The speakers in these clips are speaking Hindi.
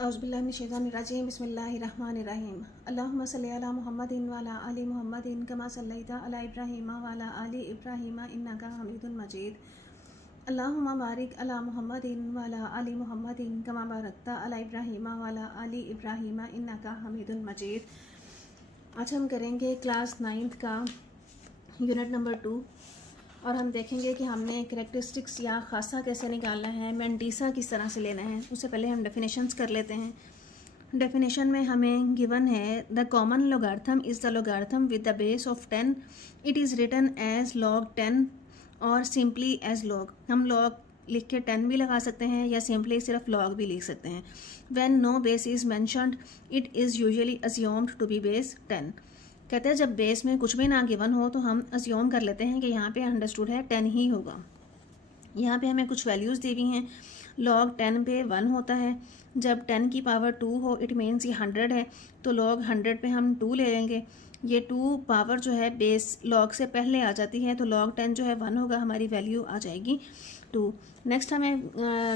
औज़ुबिल्लाहिमिनश्शैतानिर्रजीम बिस्मिल्लाहिर्रहमानिर्रहीम अल्लाहुम्मा सल्लि अला मुहम्मदिन व अला आलि मुहम्मदिन कमा सल्लैता अला इब्राहीम व अला आलि इब्राहीम इन्नका हमीदुन मजीद अल्लाहुम्मा बारिक अला मुहम्मदिन व अला आलि मुहम्मदिन कमा बारकता अला इब्राहीम व अला आलि इब्राहीम इन्नका हमीदुन मजीद। आज हम करेंगे क्लास 9th का यूनिट नंबर 2 और हम देखेंगे कि हमने कैरेक्टरिस्टिक्स या खासा कैसे निकालना है, मैंटीसा किस तरह से लेना है। उससे पहले हम डेफिनेशंस कर लेते हैं। डेफिनेशन में हमें गिवन है the common logarithm is the logarithm with the base of 10। It is written as log 10 और सिंपली एज log। हम log लिख के 10 भी लगा सकते हैं या सिंपली सिर्फ log भी लिख सकते हैं। When no base is mentioned it is usually assumed to be base 10। कहते हैं जब बेस में कुछ भी ना गिवन हो तो हम अज्यूम कर लेते हैं कि यहाँ पे अंडरस्टूड है 10 ही होगा। यहाँ पे हमें कुछ वैल्यूज़ दी हुई हैं। log 10 पे 1 होता है। जब 10 की पावर 2 हो इट मीन्स ये 100 है, तो log 100 पे हम 2 ले लेंगे। ये 2 पावर जो है बेस log से पहले आ जाती है, तो log 10 जो है 1 होगा, हमारी वैल्यू आ जाएगी 2। नेक्स्ट हमें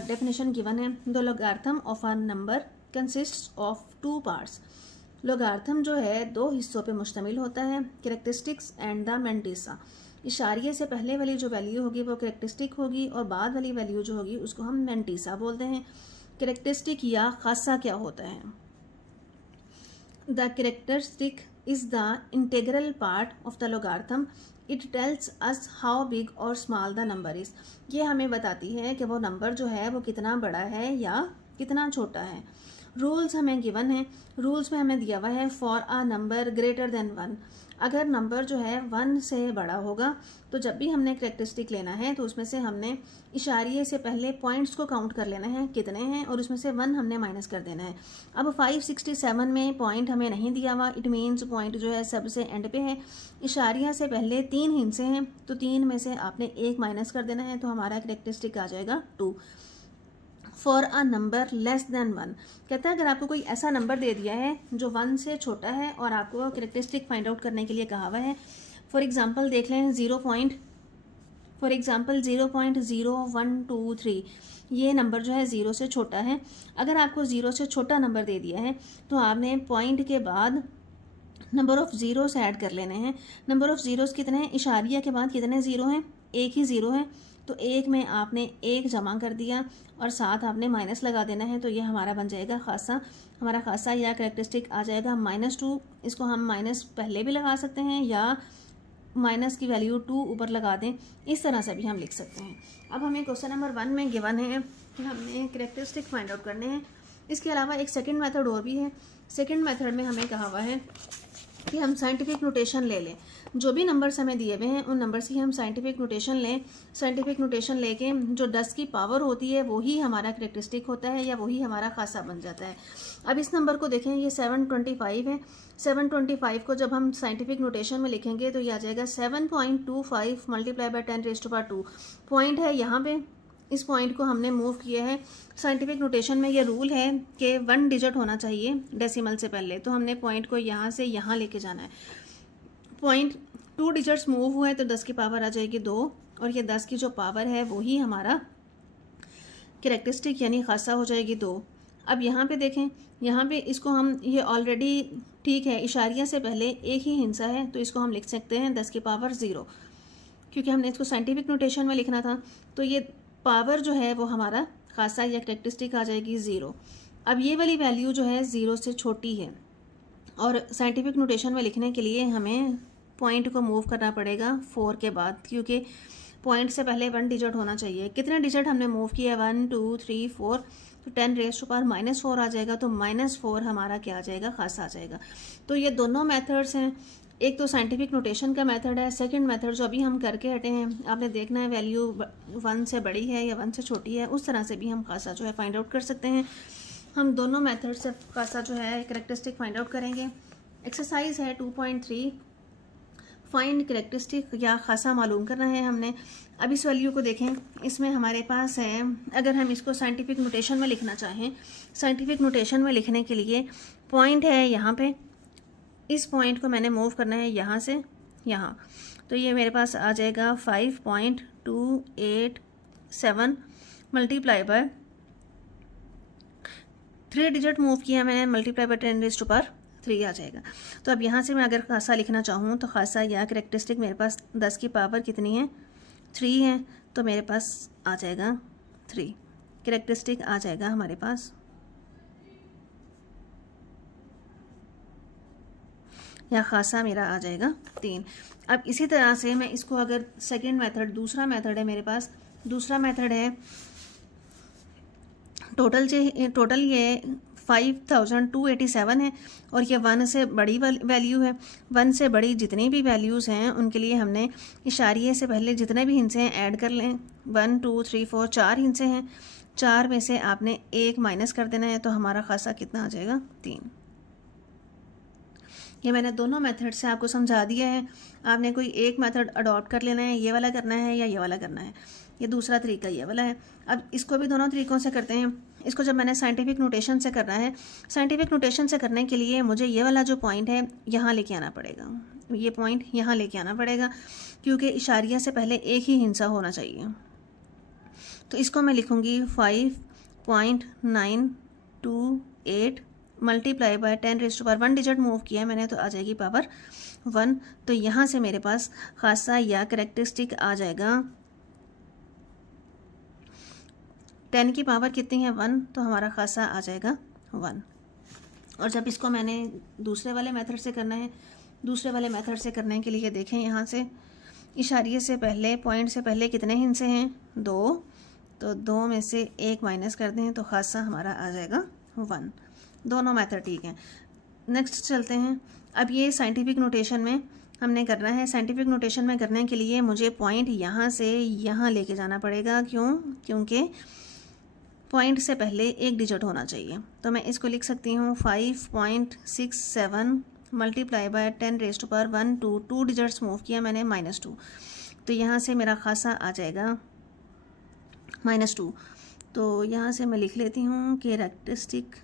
डेफिनेशन गिवन है the logarithm of a number consists of 2 parts. Logarithm जो है 2 हिस्सों पे मुश्तमिल होता है, कैरेक्टरिस्टिक्स एंड द मैंटीसा। इशारिये से पहले वाली जो वैल्यू होगी वो कैरेक्टरिस्टिक होगी और बाद वाली वैल्यू जो होगी उसको हम मैंटीसा बोलते हैं। कैरेक्टरिस्टिक या खासा क्या होता है? The characteristic is the integral part of the logarithm. It tells us how big or small the number is. ये हमें बताती है कि वो नंबर जो है वो कितना बड़ा है या कितना छोटा है। रूल्स हमें गिवन है। रूल्स में हमें दिया हुआ है for a number greater than 1। अगर नंबर जो है 1 से बड़ा होगा तो जब भी हमने कैरेक्टरिस्टिक लेना है तो उसमें से हमने इशारिये से पहले पॉइंट्स को काउंट कर लेना है कितने हैं और उसमें से 1 हमने माइनस कर देना है। अब 567 में पॉइंट हमें नहीं दिया हुआ, इट मीन्स पॉइंट जो है सबसे एंड पे है। इशारिया से पहले 3 हिस्से हैं तो 3 में से आपने 1 माइनस कर देना है, तो हमारा कैरेक्टरिस्टिक आ जाएगा 2। For a number less than 1। कहता है अगर आपको कोई ऐसा नंबर दे दिया है जो 1 से छोटा है और आपको कैरेक्टरिस्टिक फाइंड आउट करने के लिए कहा हुआ है। फॉर एग्जांपल देख लें 0.0123। ये नंबर जो है 0 से छोटा है। अगर आपको 0 से छोटा नंबर दे दिया है तो आपने पॉइंट के बाद नंबर ऑफ़ ज़ीरोस ऐड कर लेने हैं। नंबर ऑफ़ ज़ीरोस कितने हैं? इशारिया के बाद कितने ज़ीरो हैं? एक ही ज़ीरो है, तो एक में आपने एक जमा कर दिया और साथ आपने माइनस लगा देना है, तो ये हमारा बन जाएगा खासा। हमारा खासा या कैरेक्टरिस्टिक आ जाएगा -2। इसको हम माइनस पहले भी लगा सकते हैं या माइनस की वैल्यू 2 ऊपर लगा दें, इस तरह से भी हम लिख सकते हैं। अब हमें क्वेश्चन नंबर 1 में गिवन है कि हमने कैरेक्टरिस्टिक फाइंड आउट करने हैं। इसके अलावा एक सेकेंड मेथड और भी है। सेकेंड मेथड में हमें कहा हुआ है कि हम साइंटिफिक नोटेशन ले लें। जो भी नंबर्स हमें दिए हुए हैं उन नंबर से ही हम साइंटिफिक नोटेशन लें। साइंटिफिक नोटेशन लेके जो 10 की पावर होती है वही हमारा कैरेक्टरिस्टिक होता है या वही हमारा खासा बन जाता है। अब इस नंबर को देखें, ये 725 है। 725 को जब हम साइंटिफिक नोटेशन में लिखेंगे तो ये आ जाएगा 7.25 मल्टीप्लाई बाय 10⁻²। पॉइंट है यहाँ पे, इस पॉइंट को हमने मूव किया है। साइंटिफिक नोटेशन में ये रूल है कि 1 डिजिट होना चाहिए डेसिमल से पहले, तो हमने पॉइंट को यहाँ से यहाँ लेके जाना है। पॉइंट 2 डिजिट्स मूव हुए तो 10 की पावर आ जाएगी 2 और ये 10 की जो पावर है वही हमारा कैरेक्टरिस्टिक यानी खासा हो जाएगी 2। अब यहाँ पे देखें, यहाँ पे इसको हम ये ऑलरेडी ठीक है, इशारिया से पहले एक ही हिस्सा है तो इसको हम लिख सकते हैं 10 की पावर 0, क्योंकि हमने इसको साइंटिफिक नोटेशन में लिखना था। तो ये पावर जो है वो हमारा खासा या कैरेक्टरिस्टिक आ जाएगी 0। अब ये वाली वैल्यू जो है 0 से छोटी है और साइंटिफिक नोटेशन में लिखने के लिए हमें पॉइंट को मूव करना पड़ेगा 4 के बाद, क्योंकि पॉइंट से पहले 1 डिजिट होना चाहिए। कितने डिजिट हमने मूव किया? 1 2 3 4, तो 10⁻⁻4 आ जाएगा, तो -4 हमारा क्या आ जाएगा? खासा आ जाएगा। तो ये दोनों मेथड्स हैं। एक तो साइंटिफिक नोटेशन का मेथड है, सेकंड मेथड जो अभी हम करके हटे हैं, आपने देखना है वैल्यू 1 से बड़ी है या 1 से छोटी है, उस तरह से भी हम खासा जो है फाइंड आउट कर सकते हैं। हम दोनों मेथड से खासा जो है कैरेक्टरिस्टिक फाइंड आउट करेंगे। एक्सरसाइज है 2.3, फाइंड कैरेक्टरिस्टिक या खासा मालूम करना है हमने। अब इस वैल्यू को देखें, इसमें हमारे पास है, अगर हम इसको साइंटिफिक नोटेशन में लिखना चाहें, साइंटिफिक नोटेशन में लिखने के लिए पॉइंट है यहाँ पे, इस पॉइंट को मैंने मूव करना है यहाँ से यहाँ, तो ये मेरे पास आ जाएगा 5.287 मल्टीप्लाई बाय 3 डिजिट मूव किया मैंने, multiply by 10 raise to power 3 आ जाएगा। तो अब यहाँ से मैं अगर खासा लिखना चाहूँ तो खासा या करेक्टरिस्टिक मेरे पास 10 की पावर कितनी है, 3 है, तो मेरे पास आ जाएगा 3। करेक्टरिस्टिक आ जाएगा हमारे पास, या खासा मेरा आ जाएगा 3। अब इसी तरह से मैं इसको अगर सेकेंड मेथड, दूसरा मेथड है मेरे पास, दूसरा मेथड है टोटल ये 5287 है और ये 1 से बड़ी वैल्यू है। 1 से बड़ी जितनी भी वैल्यूज़ हैं उनके लिए हमने इशारिये से पहले जितने भी हिंसे हैं ऐड कर लें। 1 2 3 4 4 हिंसे हैं, 4 में से आपने 1 माइनस कर देना है, तो हमारा खासा कितना आ जाएगा, 3। ये मैंने दोनों मेथड से आपको समझा दिया है। आपने कोई एक मेथड अडॉप्ट कर लेना है, ये वाला करना है या ये वाला करना है। ये दूसरा तरीका ये वाला है। अब इसको भी दोनों तरीक़ों से करते हैं। इसको जब मैंने साइंटिफिक नोटेशन से करना है, साइंटिफिक नोटेशन से करने के लिए मुझे ये वाला जो पॉइंट है यहाँ लेके आना पड़ेगा, ये पॉइंट यहाँ लेके आना पड़ेगा, क्योंकि इशारिया से पहले एक ही हिंसा होना चाहिए। तो इसको मैं लिखूँगी 5.928 multiply by 10 raise to power 1 digit move किया मैंने, तो आ जाएगी पावर 1। तो यहाँ से मेरे पास खासा या करेक्टरिस्टिक आ जाएगा 10 की पावर कितनी है, 1, तो हमारा खासा आ जाएगा 1। और जब इसको मैंने दूसरे वाले मेथड से करना है, दूसरे वाले मेथड से करने के लिए देखें, यहाँ से इशारिये से पहले, पॉइंट से पहले कितने हिंसे हैं, 2, तो 2 में से 1 माइनस कर दें तो खासा हमारा आ जाएगा 1। दोनों मेथड ठीक हैं। नेक्स्ट चलते हैं। अब ये साइंटिफिक नोटेशन में हमने करना है। साइंटिफिक नोटेशन में करने के लिए मुझे पॉइंट यहाँ से यहाँ लेके जाना पड़ेगा। क्योंकि पॉइंट से पहले एक डिजिट होना चाहिए। तो मैं इसको लिख सकती हूँ 5.67 multiply by 10 raise to power 1 2 digits move किया मैंने, -2। तो यहाँ से मेरा खासा आ जाएगा -2। तो यहाँ से मैं लिख लेती हूँ कि करेक्टरिस्टिक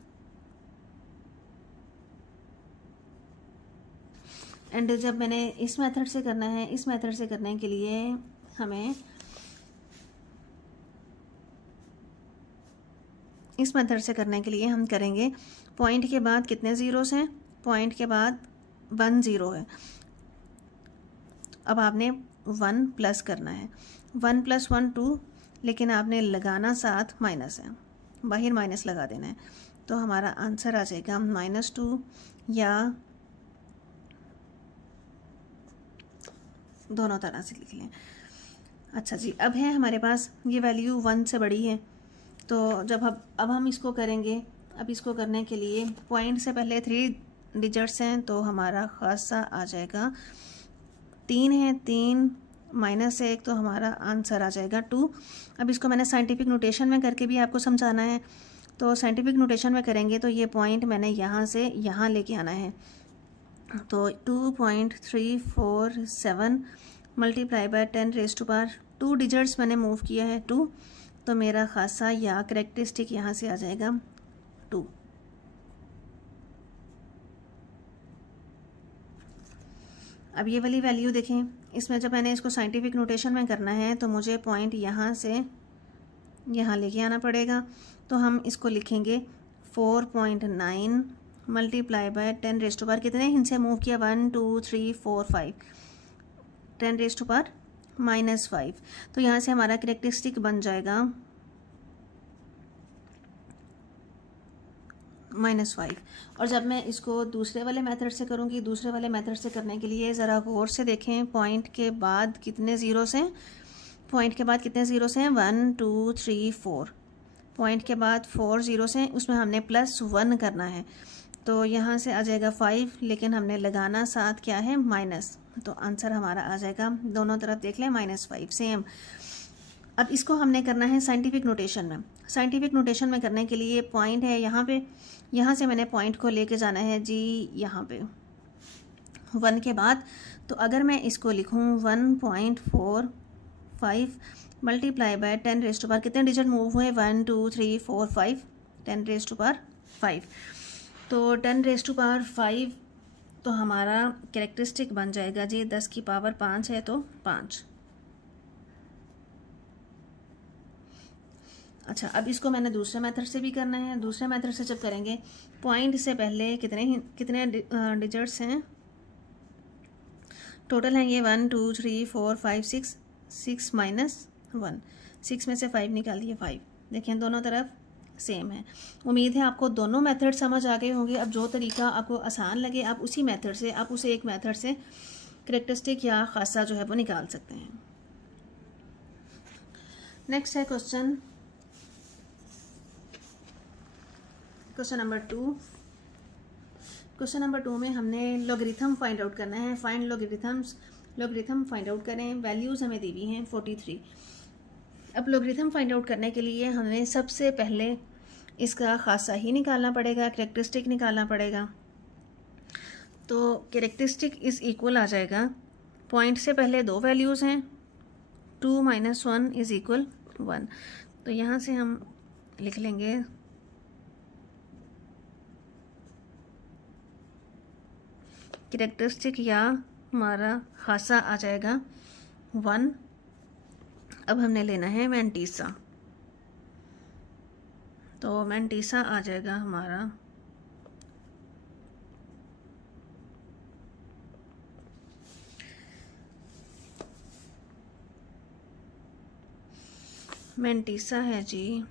एंड जब मैंने इस मेथड से करना है, इस मेथड से करने के लिए हमें इस मेथड से करने के लिए हम करेंगे, पॉइंट के बाद कितने ज़ीरोस हैं, पॉइंट के बाद 1 ज़ीरो है। अब आपने 1 प्लस करना है, 1 + 1 2, लेकिन आपने लगाना साथ माइनस है, बाहर माइनस लगा देना है। तो हमारा आंसर आ जाएगा -2, या दोनों तरह से लिख लें। अच्छा जी, अब है हमारे पास ये वैल्यू 1 से बड़ी है, तो जब अब हम इसको करेंगे। अब इसको करने के लिए पॉइंट से पहले 3 डिजिट्स हैं, तो हमारा खासा आ जाएगा 3 है, 3 - 1, तो हमारा आंसर आ जाएगा 2। अब इसको मैंने साइंटिफिक नोटेशन में करके भी आपको समझाना है। तो साइंटिफिक नोटेशन में करेंगे तो ये पॉइंट मैंने यहाँ से यहाँ लेके आना है। तो 2.347 multiply by 10 raise to power 2 digits मैंने मूव किया है 2, तो मेरा खासा या करेक्टरिस्टिक यहाँ से आ जाएगा 2। अब ये वाली वैल्यू देखें, इसमें जब मैंने इसको साइंटिफिक नोटेशन में करना है तो मुझे पॉइंट यहाँ से यहाँ लेके आना पड़ेगा। तो हम इसको लिखेंगे 4.9 multiply by 10 raise to power कितने हिंसे मूव किया, 1 2 3 4 5, 10 रेज़ टू पावर -5। तो यहाँ से हमारा करेक्टरिस्टिक बन जाएगा -5। और जब मैं इसको दूसरे वाले मेथड से करूँगी, दूसरे वाले मेथड से करने के लिए ज़रा गौर से देखें, पॉइंट के बाद कितने ज़ीरोस हैं, पॉइंट के बाद कितने ज़ीरोस हैं, 1 2 3 4, पॉइंट के बाद 4 ज़ीरोस हैं, उसमें हमने +1 करना है। तो यहाँ से आ जाएगा 5, लेकिन हमने लगाना साथ क्या है, माइनस, तो आंसर हमारा आ जाएगा, दोनों तरफ देख लें, -5 सेम। अब इसको हमने करना है साइंटिफिक नोटेशन में। साइंटिफिक नोटेशन में करने के लिए पॉइंट है यहाँ पे, यहाँ से मैंने पॉइंट को लेके जाना है जी यहाँ पे 1 के बाद। तो अगर मैं इसको लिखूँ 1.45 multiply by 10 raise to power कितने डिजिट मूव हुए, 1 2 3 4 5, 10 रेज़ टू पावर 5। तो 10 रेज़ टू पावर 5, तो हमारा कैरेक्टरिस्टिक बन जाएगा जी 10 की पावर 5 है तो 5। अच्छा, अब इसको मैंने दूसरे मेथड से भी करना है। दूसरे मेथड से जब करेंगे, पॉइंट से पहले कितने डिजिट्स हैं टोटल हैं ये 1 2 3 4 5 6, 6 माइनस 1, 6 में से 5 निकाल दिए 5। देखें दोनों तरफ सेम है। उम्मीद है आपको दोनों मेथड समझ आ गए होंगे। अब जो तरीका आपको आसान लगे आप उसी मेथड से, आप उसे एक मेथड से करैक्टरिस्टिक या खासा जो है वो निकाल सकते हैं। नेक्स्ट है क्वेश्चन नंबर 2। क्वेश्चन नंबर 2 में हमने लॉगरिथम फाइंड आउट करना है। फाइंड लॉगरिथम फाइंड आउट करें। वैल्यूज़ हमें दी हुई हैं 43। अब लॉगरिथम फाइंड आउट करने के लिए हमें सबसे पहले इसका खासा ही निकालना पड़ेगा, करैक्टरिस्टिक निकालना पड़ेगा। तो करैक्टरिस्टिक इज़ इक्वल आ जाएगा, पॉइंट से पहले दो वैल्यूज़ हैं, 2 माइनस 1 इज़ इक्वल 1। तो यहाँ से हम लिख लेंगे करैक्टरिस्टिक या हमारा खासा आ जाएगा 1। अब हमने लेना है मैंटीसा, तो मैंटीसा आ जाएगा हमारा मैंटीसा है जी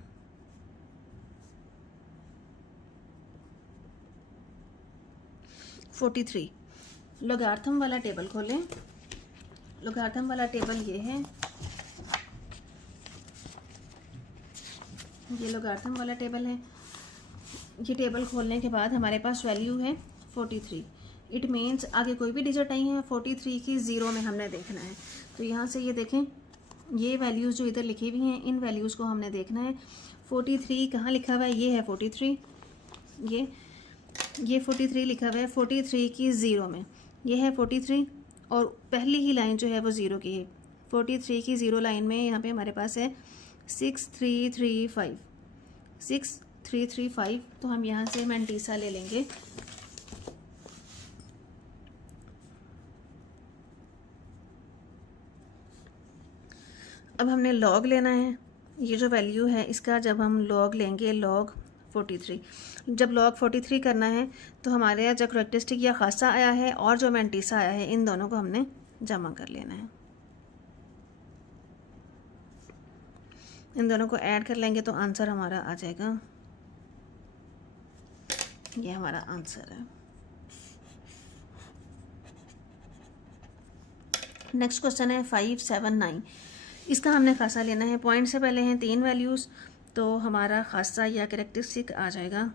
43। लोगार्थम वाला टेबल खोलें। लोगार्थम वाला टेबल ये है, ये लोगार्थम वाला टेबल है। ये टेबल खोलने के बाद हमारे पास वैल्यू है 43। इट मीन्स आगे कोई भी डिजिट नहीं है, 43 की ज़ीरो में हमने देखना है। तो यहाँ से ये देखें, ये वैल्यूज़ जो इधर लिखी हुई हैं इन वैल्यूज़ को हमने देखना है। 43 कहाँ लिखा हुआ है, ये है 43, ये 43 लिखा हुआ है 43 की ज़ीरो में, ये है 43 और पहली ही लाइन जो है वो ज़ीरो की है। 43 की ज़ीरो लाइन में यहाँ पे हमारे पास है 6335, 6335। तो हम यहाँ से मैंटीसा ले लेंगे। अब हमने लॉग लेना है। ये जो वैल्यू है इसका जब हम लॉग लेंगे, लॉग 43, जब लॉग 43 करना है तो हमारे यहाँ जो करैक्टरिस्टिक या खासा आया है और जो मैंटीसा आया है इन दोनों को हमने जमा कर लेना है। इन दोनों को ऐड कर लेंगे तो आंसर हमारा आ जाएगा, ये हमारा आंसर है। नेक्स्ट क्वेश्चन है 579। इसका हमने खासा लेना है। पॉइंट से पहले हैं 3 वैल्यूज़, तो हमारा खासा या करैक्टरिस्टिक आ जाएगा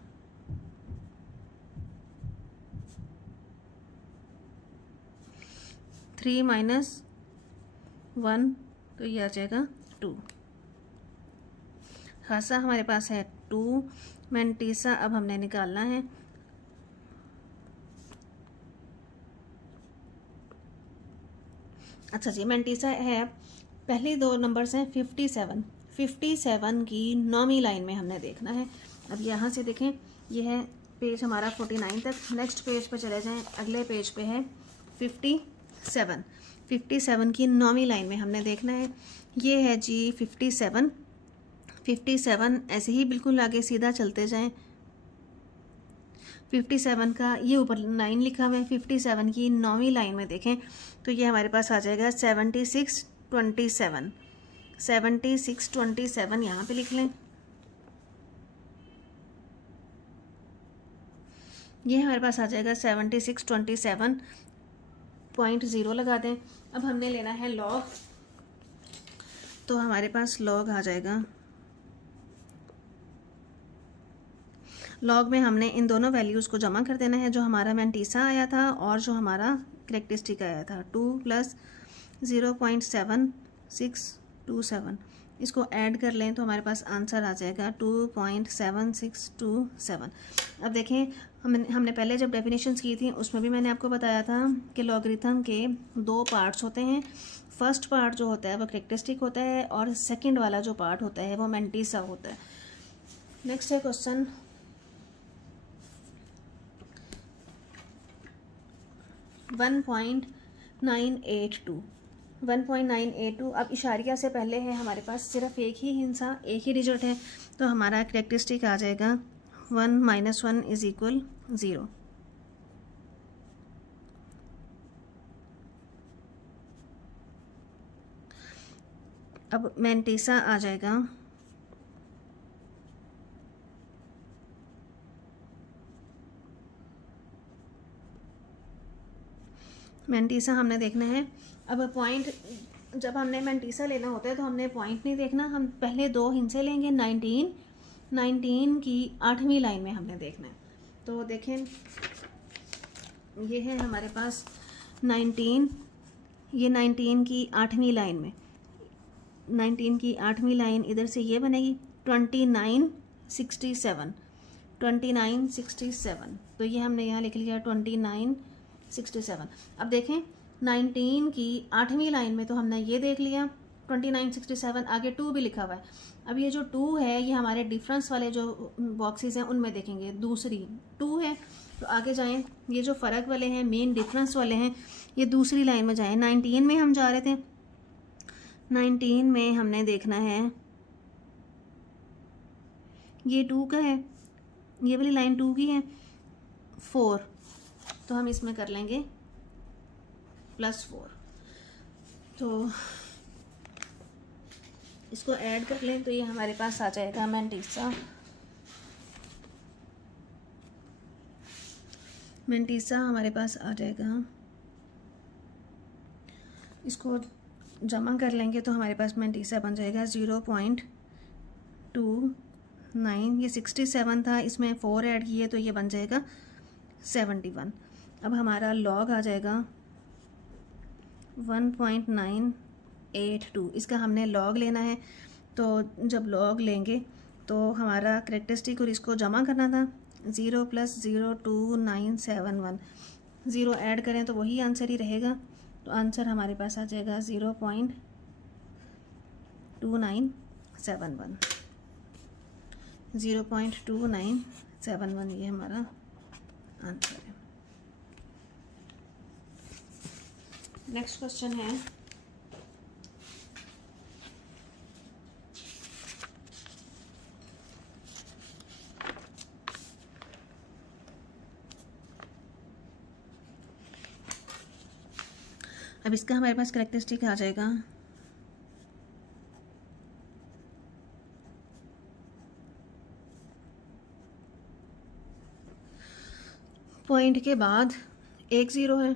3 माइनस 1, तो ये आ जाएगा 2। खासा हमारे पास है 2, मैंटीसा अब हमने निकालना है। अच्छा जी, मैंटीसा है, पहले दो नंबर्स हैं 57 की नौवीं लाइन में हमने देखना है। अब यहाँ से देखें, ये है पेज हमारा 49 तक। नेक्स्ट पेज पे चले जाएं, अगले पेज पे है 57 की नौवीं लाइन में हमने देखना है। ये है जी 57 ऐसे ही बिल्कुल आगे सीधा चलते जाएं। 57 का ये ऊपर 9 लिखा हुआ है, 57 की नौवीं लाइन में देखें तो ये हमारे पास आ जाएगा 7627 यहाँ पे लिख लें। ये हमारे पास आ जाएगा 7627.0 लगा दें। अब हमने लेना है लॉग, तो हमारे पास लॉग आ जाएगा। लॉग में हमने इन दोनों वैल्यूज़ को जमा कर देना है, जो हमारा मैंटीसा आया था और जो हमारा करैक्टरिस्टिक आया था। 2 + 0.7627, इसको ऐड कर लें तो हमारे पास आंसर आ जाएगा 2.7627। अब देखें, हमने पहले जब डेफिनेशंस की थी उसमें भी मैंने आपको बताया था कि लॉगरिथम के 2 पार्ट्स होते हैं। फर्स्ट पार्ट जो होता है वो करैक्टरिस्टिक होता है और सेकंड वाला जो पार्ट होता है वो मैंटीसा होता है। नेक्स्ट है क्वेश्चन 1.982। 1.982। अब इशारिया से पहले है हमारे पास सिर्फ एक ही हिस्सा, एक ही डिजिट है, तो हमारा करेक्टरिस्टिक आ जाएगा 1 - 1 = 0। अब मैंटीसा आ जाएगा मैंटीसा हमने देखना है। अब पॉइंट, जब हमने मैंटीसा लेना होता है तो हमने पॉइंट नहीं देखना, हम पहले दो हिंसे लेंगे। 19 की 8वीं लाइन में हमने देखना है। तो देखें ये है हमारे पास 19, ये 19 की 8वीं लाइन में, 19 की 8वीं लाइन इधर से ये बनेगी 2967, 2967। तो ये हमने यहाँ लिख लिया 2967। अब देखें 19 की 8वीं लाइन में तो हमने ये देख लिया 2967, आगे 2 भी लिखा हुआ है। अब ये जो 2 है ये हमारे डिफरेंस वाले जो बॉक्सेस हैं उनमें देखेंगे, दूसरी 2 है तो आगे जाएं, ये जो फ़र्क वाले हैं, मेन डिफरेंस वाले हैं, ये दूसरी लाइन में जाएं। 19 में हम जा रहे थे, 19 में हमने देखना है ये 2 का है, ये वाली लाइन 2 की है, 4, तो हम इसमें कर लेंगे +4। तो इसको ऐड कर लें तो ये हमारे पास आ जाएगा मैंटीसा हमारे पास आ जाएगा। इसको जमा कर लेंगे तो हमारे पास मैंटीसा बन जाएगा 0.29। ये 67 था, इसमें 4 ऐड किए तो ये बन जाएगा 71। अब हमारा लॉग आ जाएगा 1.982। इसका हमने लॉग लेना है, तो जब लॉग लेंगे तो हमारा करेक्टरिस्टिक और इसको जमा करना था। 0 + 02971, 0 ऐड करें तो वही आंसर ही रहेगा, तो आंसर हमारे पास आ जाएगा 0.2971, 0.2971 ये हमारा आंसर है। नेक्स्ट क्वेश्चन है अब इसका हमारे पास करेक्टरिस्टिक आ जाएगा पॉइंट के बाद एक 0 है,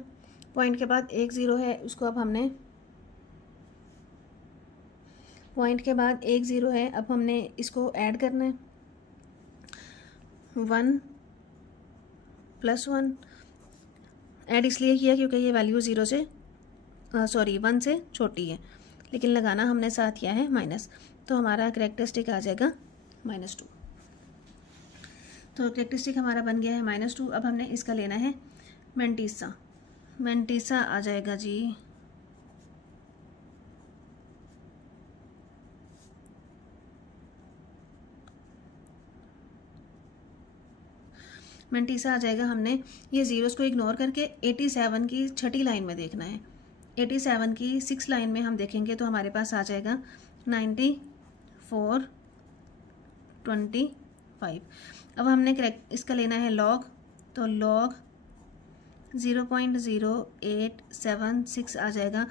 पॉइंट के बाद एक 0 है, उसको अब हमने पॉइंट के बाद एक 0 है, अब हमने इसको ऐड करना है 1 + 1। ऐड इसलिए किया क्योंकि ये वैल्यू 1 से छोटी है, लेकिन लगाना हमने साथ किया है माइनस, तो हमारा करेक्टरिस्टिक आ जाएगा -2। तो करेक्टरिस्टिक हमारा बन गया है -2। अब हमने इसका लेना है मैंटीसा आ जाएगा जी मैंटीसा आ जाएगा। हमने ये ज़ीरोस को इग्नोर करके 87 की 6ठी लाइन में देखना है। 87 की 6 लाइन में हम देखेंगे तो हमारे पास आ जाएगा 9425। अब हमने करेक्ट इसका लेना है लॉग, तो लॉग 0.0876 आ जाएगा।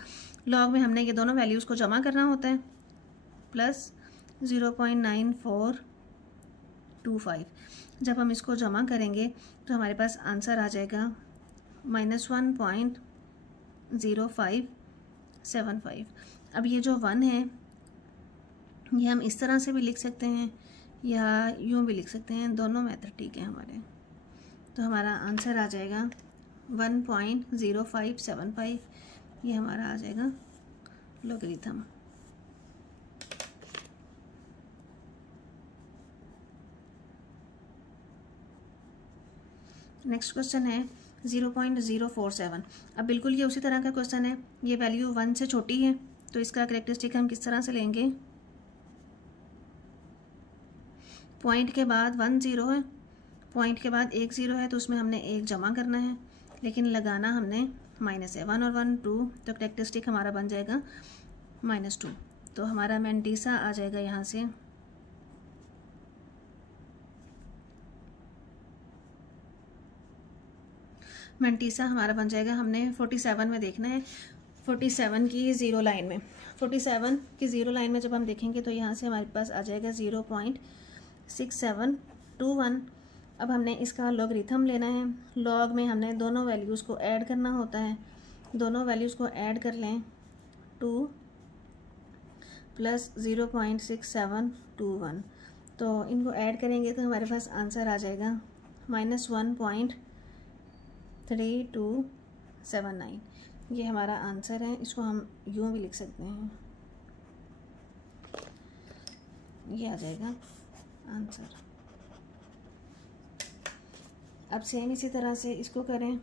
लॉग में हमने ये दोनों वैल्यूज़ को जमा करना होता है, प्लस 0.9425। जब हम इसको जमा करेंगे तो हमारे पास आंसर आ जाएगा -1.0575। अब ये जो 1 है ये हम इस तरह से भी लिख सकते हैं या यूँ भी लिख सकते हैं, दोनों मेथड ठीक है हमारे। तो हमारा आंसर आ जाएगा 1.0575, ये हमारा आ जाएगा लॉगरिथम। नेक्स्ट क्वेश्चन है 0.047। अब बिल्कुल ये उसी तरह का क्वेश्चन है, ये वैल्यू 1 से छोटी है, तो इसका करेक्टरिस्टिक हम किस तरह से लेंगे। पॉइंट के बाद 1 0 है, पॉइंट के बाद एक 0 है, तो उसमें हमने एक जमा करना है, लेकिन लगाना हमने माइनस है, 1 और 1 2, तो करेक्टरिस्टिक हमारा बन जाएगा -2। तो हमारा मेंटीसा आ जाएगा यहाँ से मेंटीसा हमारा बन जाएगा, हमने 47 में देखना है, 47 की ज़ीरो लाइन में, 47 की ज़ीरो लाइन में जब हम देखेंगे तो यहाँ से हमारे पास आ जाएगा 0.6721। अब हमने इसका लॉगरिथम लेना है। लॉग में हमने दोनों वैल्यूज़ को ऐड करना होता है, दोनों वैल्यूज़ को ऐड कर लें, 2 + 0.6721, तो इनको ऐड करेंगे तो हमारे पास आंसर आ जाएगा -1.3279। ये हमारा आंसर है। इसको हम यूँ भी लिख सकते हैं, ये आ जाएगा आंसर। अब सेम इसी तरह से इसको करें,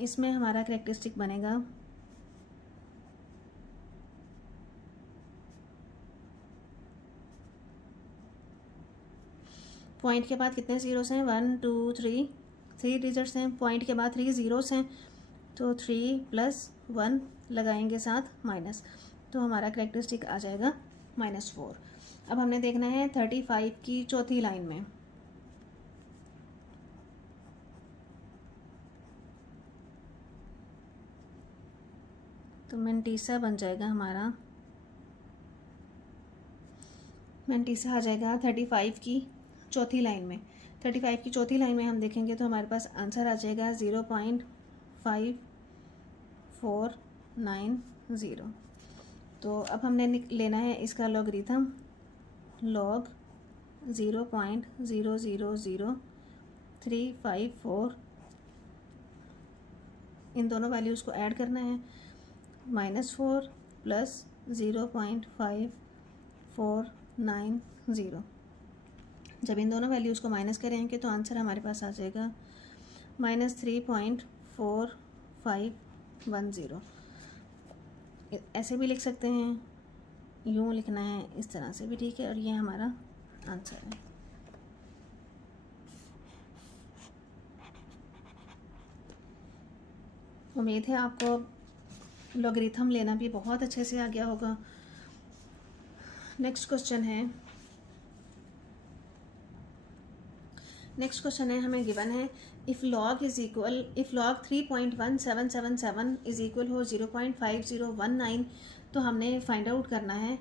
इसमें हमारा करेक्टरिस्टिक बनेगा पॉइंट के बाद कितने ज़ीरोस हैं, 1 2 3, 3 डिजिट्स हैं, पॉइंट के बाद 3 ज़ीरोस हैं, तो 3 + 1 लगाएंगे साथ माइनस, तो हमारा करेक्टरिस्टिक आ जाएगा -4। अब हमने देखना है 35 की चौथी लाइन में, तो मेंटीसा बन जाएगा हमारा, मेंटीसा आ जाएगा 35 की चौथी लाइन में। 35 की चौथी लाइन में हम देखेंगे तो हमारे पास आंसर आ जाएगा 0.5490। तो अब हमने लेना है इसका लॉगरिथम, लॉग 0.000354, इन दोनों वैल्यूज़ को ऐड करना है, -4 + 0.5490। जब इन दोनों वैल्यूज़ को माइनस करेंगे तो आंसर हमारे पास आ जाएगा -3.4510। ऐसे भी लिख सकते हैं, यूँ लिखना है, इस तरह से भी ठीक है, और ये हमारा आंसर है। उम्मीद है आपको लॉगरिथम लेना भी बहुत अच्छे से आ गया होगा। नेक्स्ट क्वेश्चन है, हमें गिवन है इफ़ लॉग 3.1777 इज इक्वल हो 0.5019, तो हमने फाइंड आउट करना है।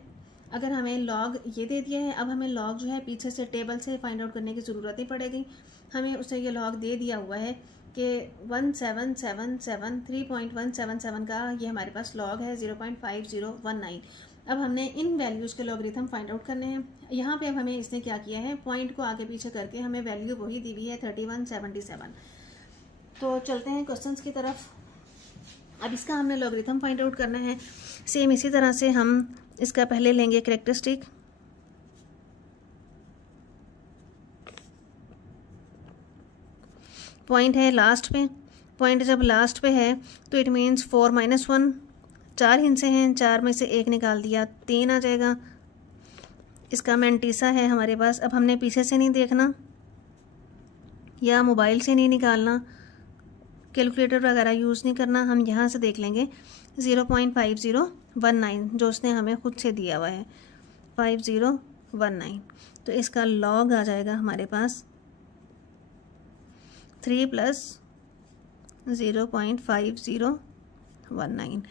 अगर हमें लॉग ये दे दिया है, अब हमें लॉग जो है पीछे से टेबल से फाइंड आउट करने की ज़रूरत नहीं पड़ेगी। हमें उसे ये लॉग दे दिया हुआ है कि 3.177 का ये हमारे पास लॉग है 0.5019। अब हमने इन वैल्यूज़ के लॉगरिथम फाइंड आउट करने हैं। यहाँ पे अब हमें इसने क्या किया है, पॉइंट को आगे पीछे करके हमें वैल्यू वही दी हुई है 3177। तो चलते हैं क्वेश्चंस की तरफ। अब इसका हमने लॉगरिथम फाइंड आउट करना है। सेम इसी तरह से हम इसका पहले लेंगे करेक्टरिस्टिक, पॉइंट है लास्ट पे, पॉइंट जब लास्ट पे है तो इट मीन्स 4 - 1, 4 हिस्से हैं, 4 में से 1 निकाल दिया, 3 आ जाएगा। इसका मेंटीसा है हमारे पास। अब हमने पीछे से नहीं देखना या मोबाइल से नहीं निकालना, कैलकुलेटर वगैरह यूज़ नहीं करना, हम यहाँ से देख लेंगे 0.5019 जो उसने हमें खुद से दिया हुआ है 5019। तो इसका लॉग आ जाएगा हमारे पास 3 + 0.5019।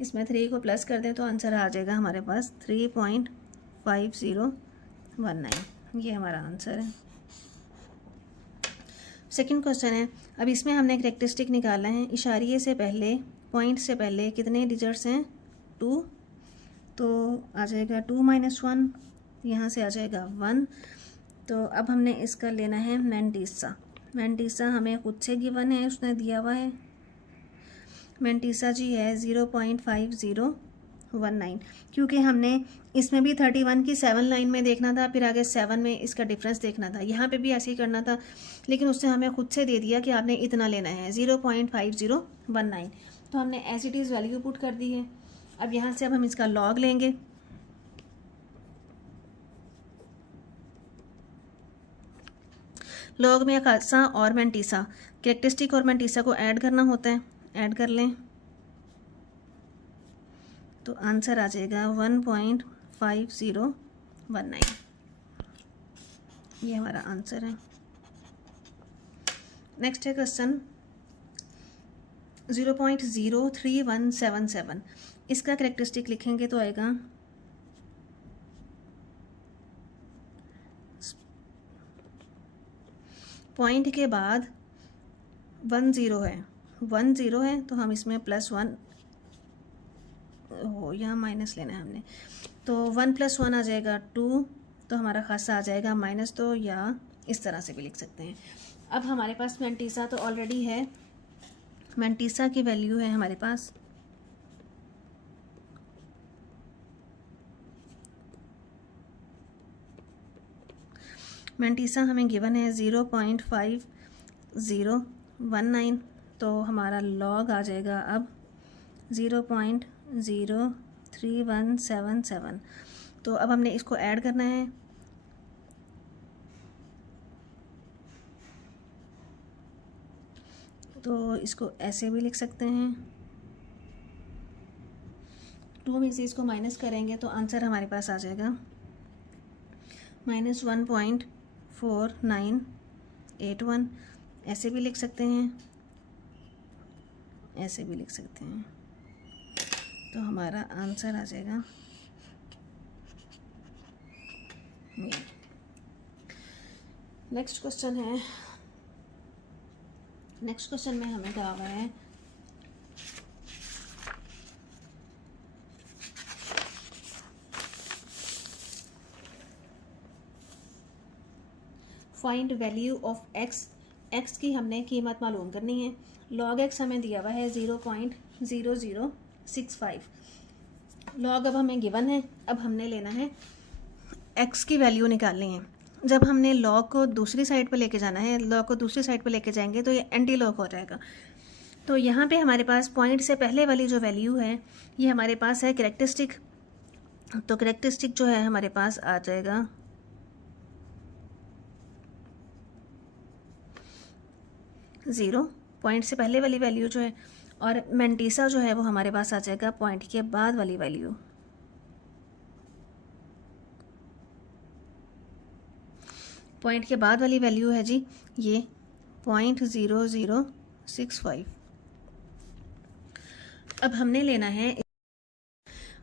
इसमें 3 को प्लस कर दें तो आंसर आ जाएगा हमारे पास 3.5019। ये हमारा आंसर है। सेकंड क्वेश्चन है, अब इसमें हमने करेक्टरिस्टिक निकालना है। इशारिये से पहले, पॉइंट से पहले कितने डिजिट्स हैं, 2, तो आ जाएगा 2 - 1, यहाँ से आ जाएगा 1। तो अब हमने इसका लेना है मेंटीसा। मेंटीसा हमें खुद से गिवन है, उसने दिया हुआ है। मेंटीसा जी है 0.5019, क्योंकि हमने इसमें भी 31 की 7 लाइन में देखना था, फिर आगे 7 में इसका डिफरेंस देखना था। यहाँ पे भी ऐसे ही करना था, लेकिन उसने हमें खुद से दे दिया कि आपने इतना लेना है 0.5019। तो हमने as it is value put कर दी है। अब यहाँ से अब हम इसका लॉग लेंगे। लॉग में खासा और मेंटीसा, करेक्टरिस्टिक और मेंटीसा को ऐड करना होता है। ऐड कर लें तो आंसर आ जाएगा 1.5019। ये हमारा आंसर है। नेक्स्ट है क्वेश्चन 0.03177। इसका करेक्टरिस्टिक लिखेंगे तो आएगा पॉइंट के बाद 10 है, 10 है तो हम इसमें +1 हो, यहाँ माइनस लेना है हमने, तो 1 + 1 आ जाएगा 2, तो हमारा खासा आ जाएगा -2, या इस तरह से भी लिख सकते हैं। अब हमारे पास मैंटीसा तो ऑलरेडी है, मैंटीसा की वैल्यू है हमारे पास मैंटीसा हमें गिवन है 0.5019, तो हमारा लॉग आ जाएगा अब 0.03177। तो अब हमने इसको ऐड करना है, तो इसको ऐसे भी लिख सकते हैं। 2 में से इसको माइनस करेंगे तो आंसर हमारे पास आ जाएगा -1.4981। ऐसे भी लिख सकते हैं, ऐसे भी लिख सकते हैं, तो हमारा आंसर आ जाएगा ये। नेक्स्ट क्वेश्चन है, नेक्स्ट क्वेश्चन में हमें कहा हुआ है find value of x. X की हमने कीमत मालूम करनी है। लॉग एक्स हमें दिया हुआ है 0.0065। लॉग अब हमें गिवन है, अब हमने लेना है एक्स की वैल्यू निकालनी है। जब हमने लॉग को दूसरी साइड पर लेके जाना है, लॉग को दूसरी साइड पर लेके जाएंगे तो ये एंटी लॉग हो जाएगा। तो यहाँ पे हमारे पास पॉइंट से पहले वाली जो वैल्यू है ये हमारे पास है करेक्टरिस्टिक, तो करेक्टरिस्टिक जो है हमारे पास आ जाएगा 0, पॉइंट से पहले वाली वैल्यू जो है, और मैंटीसा जो है वो हमारे पास आ जाएगा पॉइंट के बाद वाली वैल्यू। पॉइंट के बाद वाली वैल्यू है जी ये 0.0065। अब हमने लेना है,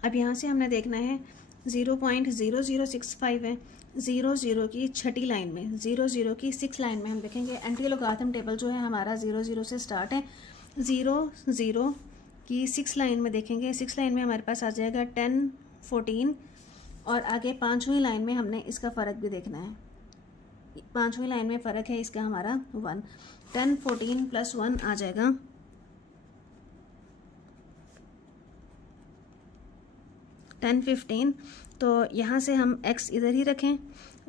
अब यहाँ से हमने देखना है 0.0065 है, 00 की छठी लाइन में, 00 की 6 लाइन में हम देखेंगे एंटी लोगारिथम टेबल जो है हमारा 00 से स्टार्ट है। 00 की 6 लाइन में देखेंगे, 6 लाइन में हमारे पास आ जाएगा 10, 14, और आगे 5वीं लाइन में हमने इसका फ़र्क भी देखना है। 5वीं लाइन में फ़र्क है इसका हमारा 1, 10, 14 + 1 आ जाएगा 10, 15। तो यहाँ से हम x इधर ही रखें,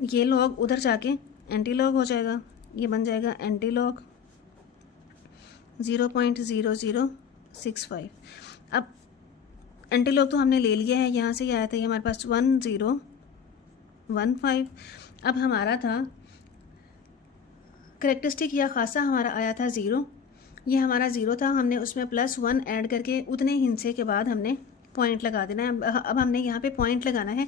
ये लॉग उधर जाके एंटी लॉग हो जाएगा, ये बन जाएगा एंटी लॉग 0.0065। अब एंटी लॉग तो हमने ले लिया है, यहाँ से ये आया था ये हमारे पास 1015। अब हमारा था करेक्टरिस्टिक या खासा हमारा आया था 0, ये हमारा 0 था, हमने उसमें +1 ऐड करके उतने हिस्से के बाद हमने पॉइंट लगा देना है। अब हमने यहाँ पे पॉइंट लगाना है,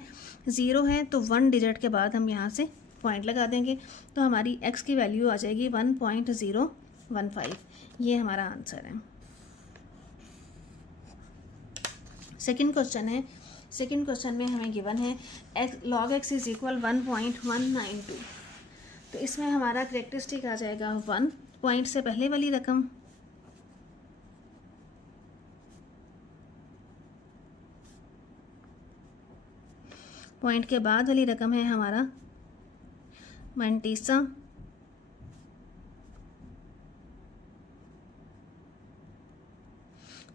0 है तो 1 डिजिट के बाद हम यहाँ से पॉइंट लगा देंगे, तो हमारी x की वैल्यू आ जाएगी 1.015। ये हमारा आंसर है। सेकंड क्वेश्चन है, सेकंड क्वेश्चन में हमें गिवन है log x = 1.192। तो इसमें हमारा करेक्टरिस्टिक आ जाएगा 1, पॉइंट से पहले वाली रकम, पॉइंट के बाद वाली रकम है हमारा मैंटीसा,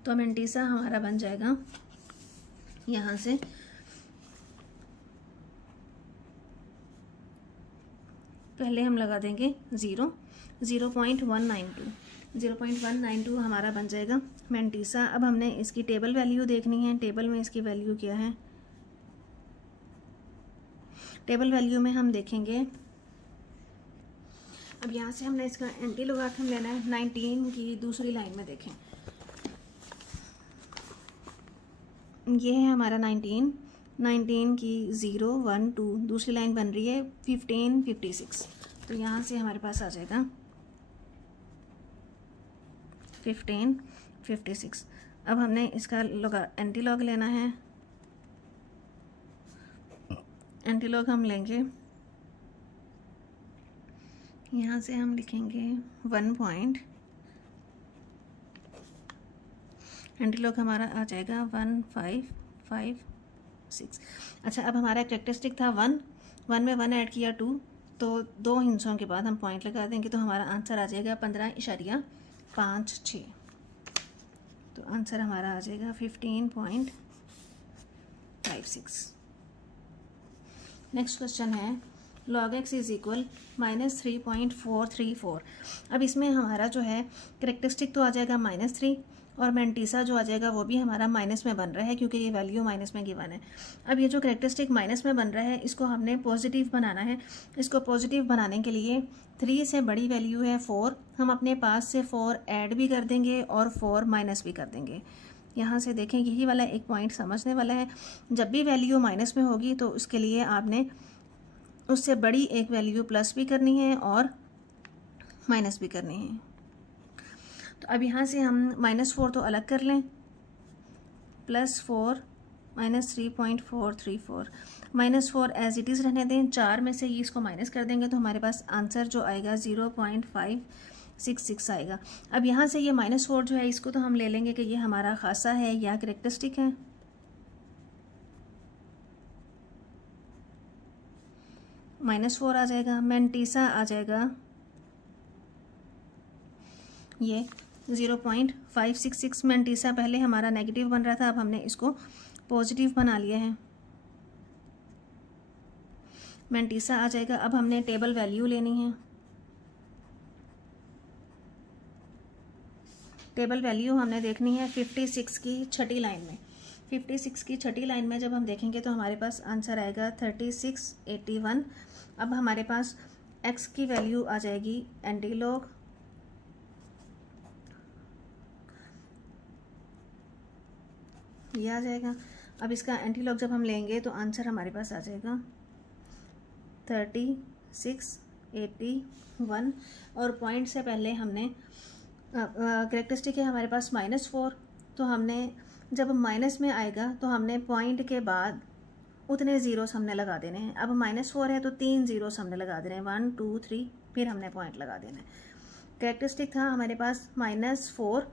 तो मैंटीसा हमारा बन जाएगा यहाँ से पहले हम लगा देंगे 0.192 हमारा बन जाएगा मैंटीसा। अब हमने इसकी टेबल वैल्यू देखनी है, टेबल में इसकी वैल्यू क्या है, टेबल वैल्यू में हम देखेंगे, अब यहाँ से हमने इसका एंटी लोगारिथम लेना है। 19 की दूसरी लाइन में देखें, ये है हमारा 19, 19 की 0 1 2, दूसरी लाइन बन रही है 15 56। तो यहाँ से हमारे पास आ जाएगा 15 56। अब हमने इसका एंटी लॉग लेना है। एंटी लॉग हम लेंगे, यहाँ से हम लिखेंगे 1 पॉइंट, एंटी लॉग हमारा आ जाएगा 1556। अच्छा, अब हमारा कैरेक्टरिस्टिक था 1, 1 में 1 ऐड किया 2, तो 2 हिंसों के बाद हम पॉइंट लगा देंगे तो हमारा आंसर आ जाएगा 15.56। तो आंसर हमारा आ जाएगा 15.56। नेक्स्ट क्वेश्चन है log x इज इक्वल -3.434। अब इसमें हमारा जो है करेक्टरिस्टिक तो आ जाएगा -3 और मेंटीसा जो आ जाएगा वो भी हमारा माइनस में बन रहा है क्योंकि ये वैल्यू माइनस में गिवन है। अब ये जो करेक्टरिस्टिक माइनस में बन रहा है इसको हमने पॉजिटिव बनाना है। इसको पॉजिटिव बनाने के लिए 3 से बड़ी वैल्यू है 4, हम अपने पास से 4 ऐड भी कर देंगे और 4 माइनस भी कर देंगे। यहाँ से देखें यही वाला एक पॉइंट समझने वाला है, जब भी वैल्यू माइनस में होगी तो उसके लिए आपने उससे बड़ी एक वैल्यू प्लस भी करनी है और माइनस भी करनी है। तो अब यहाँ से हम -4 तो अलग कर लें, +4 -3.434, -4 एज इट इज़ रहने दें, 4 में से ही इसको माइनस कर देंगे तो हमारे पास आंसर जो आएगा 0.566 आएगा। अब यहाँ से ये -4 जो है इसको तो हम ले लेंगे कि ये हमारा खासा है या करेक्टरिस्टिक है। -4 आ जाएगा, मेंटीसा आ जाएगा ये 0.566। मेंटीसा पहले हमारा नेगेटिव बन रहा था, अब हमने इसको पॉजिटिव बना लिया है। मेंटीसा आ जाएगा। अब हमने टेबल वैल्यू लेनी है। टेबल वैल्यू हमने देखनी है 56 की छठी लाइन में। 56 की छठी लाइन में जब हम देखेंगे तो हमारे पास आंसर आएगा 3681। अब हमारे पास x की वैल्यू आ जाएगी एंटीलॉग ये आ जाएगा। अब इसका एंटीलॉग जब हम लेंगे तो आंसर हमारे पास आ जाएगा 3681। और पॉइंट से पहले हमने करेक्टरिस्टिक है हमारे पास -4, तो हमने जब माइनस में आएगा तो हमने पॉइंट के बाद उतने ज़ीरोस हमने लगा देने हैं। अब -4 है तो 3 ज़ीरोस हमने लगा देने हैं, 1 2 3, फिर हमने पॉइंट लगा देना है। करेक्टरिस्टिक था हमारे पास -4,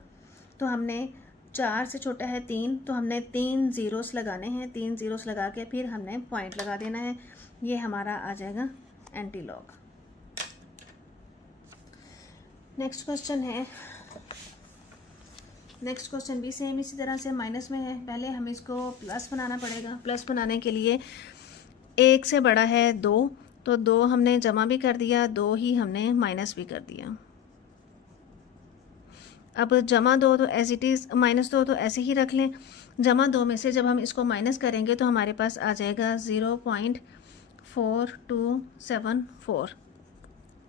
तो हमने 4 से छोटा है 3, तो हमने 3 ज़ीरोस लगाने हैं। 3 ज़ीरोस लगा के फिर हमने पॉइंट लगा देना है। ये हमारा आ जाएगा एंटीलॉग। नेक्स्ट क्वेश्चन है, नेक्स्ट क्वेश्चन भी सेम इसी तरह से माइनस में है। पहले हमें इसको प्लस बनाना पड़ेगा। प्लस बनाने के लिए 1 से बड़ा है 2, तो 2 हमने जमा भी कर दिया, 2 ही हमने माइनस भी कर दिया। अब जमा 2 तो एज इट इज़, -2 तो ऐसे ही रख लें। जमा 2 में से जब हम इसको माइनस करेंगे तो हमारे पास आ जाएगा 0.4274।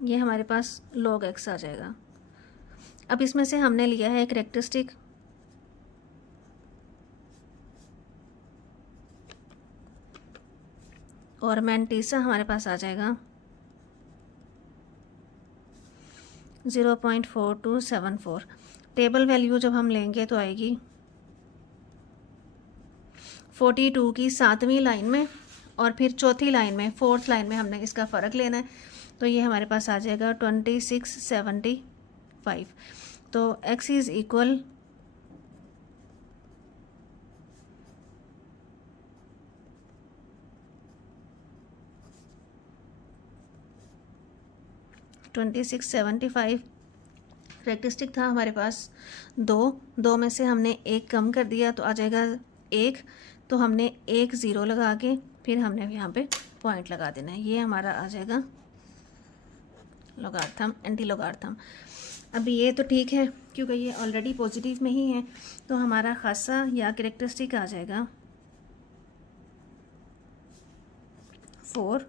ये हमारे पास log x आ जाएगा। अब इसमें से हमने लिया है करेक्टरिस्टिक, और मेंटीसा हमारे पास आ जाएगा 0.4274। टेबल वैल्यू जब हम लेंगे तो आएगी 42 की 7वीं लाइन में, और फिर चौथी लाइन में 4th लाइन में हमने इसका फ़र्क लेना है। तो ये हमारे पास आ जाएगा 2675। तो x इज़ इक्वल 2675। करेक्टरिस्टिक था हमारे पास 2 में से हमने 1 कम कर दिया तो आ जाएगा 1, तो हमने 1 ज़ीरो लगा के फिर हमने यहाँ पे पॉइंट लगा देना है। ये हमारा आ जाएगा लोगार्थम, एंटी लोगार्थम। अभी ये तो ठीक है क्योंकि ये ऑलरेडी पॉजिटिव में ही है, तो हमारा खासा या करेक्टरिस्टिक आ जाएगा 4,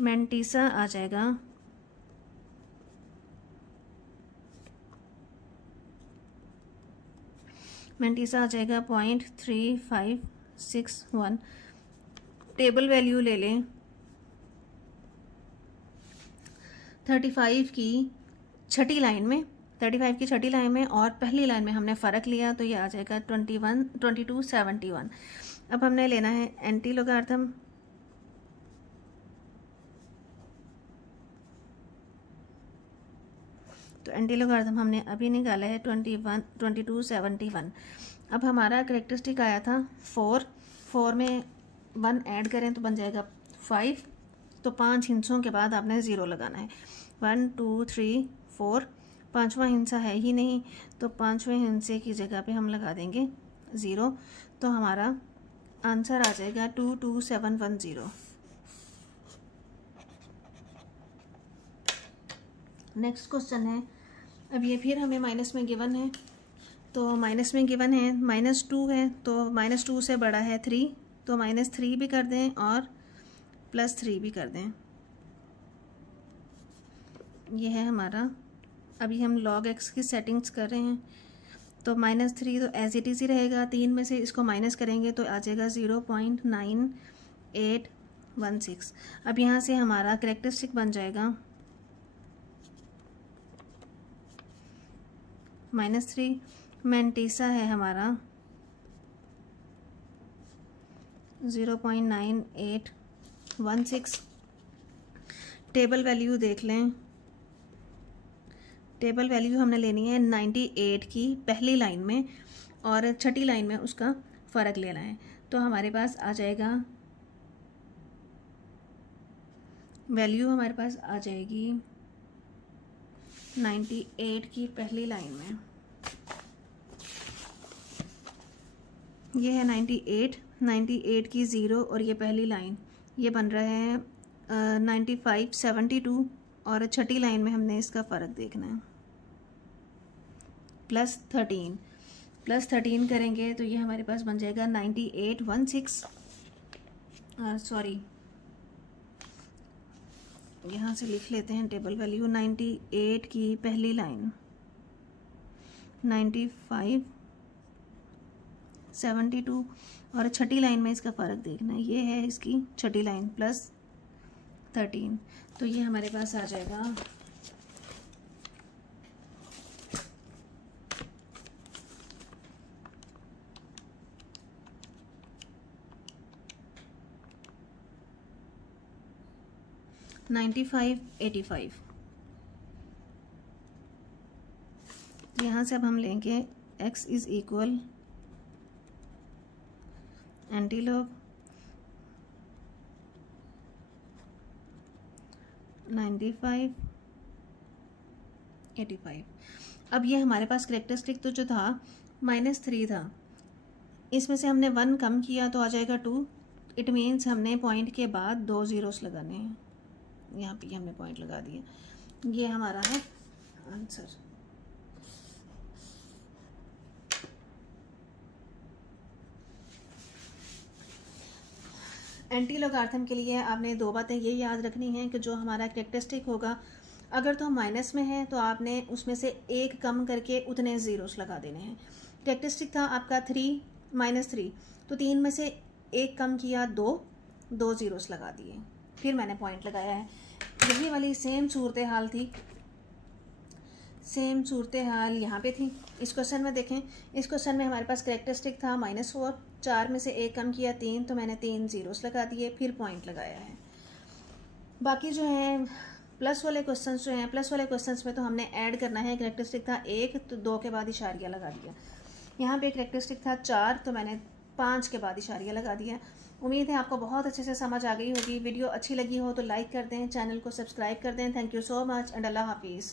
मेंटीसा आ जाएगा मैंटीसा आ जाएगा 0.3561। टेबल वैल्यू ले लें 35 की छठी लाइन में, 35 की छठी लाइन में और पहली लाइन में हमने फ़र्क लिया तो ये आ जाएगा 2271। अब हमने लेना है एंटी लोगारिथम। तो एंटी लोगारिथम हमने अभी निकाला है 2271। अब हमारा करेक्टरिस्टिक आया था 4 में 1 ऐड करें तो बन जाएगा 5। तो 5 हिंसों के बाद आपने 0 लगाना है। 1 2 3 4, 5वां हिंसा है ही नहीं, तो 5वें हिंसे की जगह पे हम लगा देंगे 0। तो हमारा आंसर आ जाएगा 22710। नेक्स्ट क्वेश्चन है, अब ये फिर हमें माइनस में गिवन है, तो माइनस में गिवन है -2 है, तो -2 से बड़ा है 3, तो -3 भी कर दें और +3 भी कर दें। ये है हमारा, अभी हम log x की सेटिंग्स कर रहे हैं। तो -3 तो एज इट इज़ ही रहेगा, 3 में से इसको माइनस करेंगे तो आ जाएगा 0.9816। अब यहाँ से हमारा करेक्टरिस्टिक बन जाएगा -3। मैंटीसा है हमारा 0.9816। टेबल वैल्यू देख लें, टेबल वैल्यू हमने लेनी है 98 की पहली लाइन में और छठी लाइन में उसका फ़र्क लेना है। तो हमारे पास आ जाएगा वैल्यू, हमारे पास आ जाएगी 98 की पहली लाइन में, ये है 98 की 0 और ये पहली लाइन, ये बन रहा है 9572 और छठी लाइन में हमने इसका फ़र्क देखना है +13 करेंगे तो ये हमारे पास बन जाएगा 9816। सॉरी, यहाँ से लिख लेते हैं टेबल वैल्यू 98 की पहली लाइन 9572 और छठी लाइन में इसका फ़र्क देखना है, ये है इसकी छठी लाइन +13। तो ये हमारे पास आ जाएगा $95.85। यहाँ से अब हम लेंगे x इज़ इक्वल एंटीलॉग 95.85। अब ये हमारे पास करेक्टरिस्टिक तो जो था -3 था, इसमें से हमने 1 कम किया तो आ जाएगा 2। इट मीन्स हमने पॉइंट के बाद 2 ज़ीरोस लगाने हैं, यहाँ पे हमने पॉइंट लगा दिया। ये हमारा है आंसर। एंटी लोगारिथम के लिए आपने 2 बातें ये याद रखनी हैं कि जो हमारा करेक्टरिस्टिक होगा, अगर तो माइनस में है तो आपने उसमें से 1 कम करके उतने ज़ीरोस लगा देने हैं। करेक्टरिस्टिक था आपका 3 -3, तो 3 में से 1 कम किया 2 ज़ीरोस लगा दिए, फिर मैंने पॉइंट लगाया है। यही वाली सेम सूरत हाल थी, सेम सूरत हाल यहाँ पे थी। इस क्वेश्चन में देखें, इस क्वेश्चन में हमारे पास करेक्टरिस्टिक था -4, 4 में से 1 कम किया 3, तो मैंने 3 ज़ीरोस लगा दिए, फिर पॉइंट लगाया है। बाकी जो है प्लस वाले क्वेश्चंस जो हैं, प्लस वाले क्वेश्चंस में तो हमने ऐड करना है। करेक्टरिस्टिक था 1 तो 2 के बाद इशारिया लगा दिया। यहाँ पे करेक्टरिस्टिक था 4 तो मैंने 5 के बाद इशारिया लगा दिया। उम्मीद है आपको बहुत अच्छे से समझ आ गई होगी। वीडियो अच्छी लगी हो तो लाइक कर दें, चैनल को सब्सक्राइब कर दें। Thank you so much and अल्लाह हाफिज़।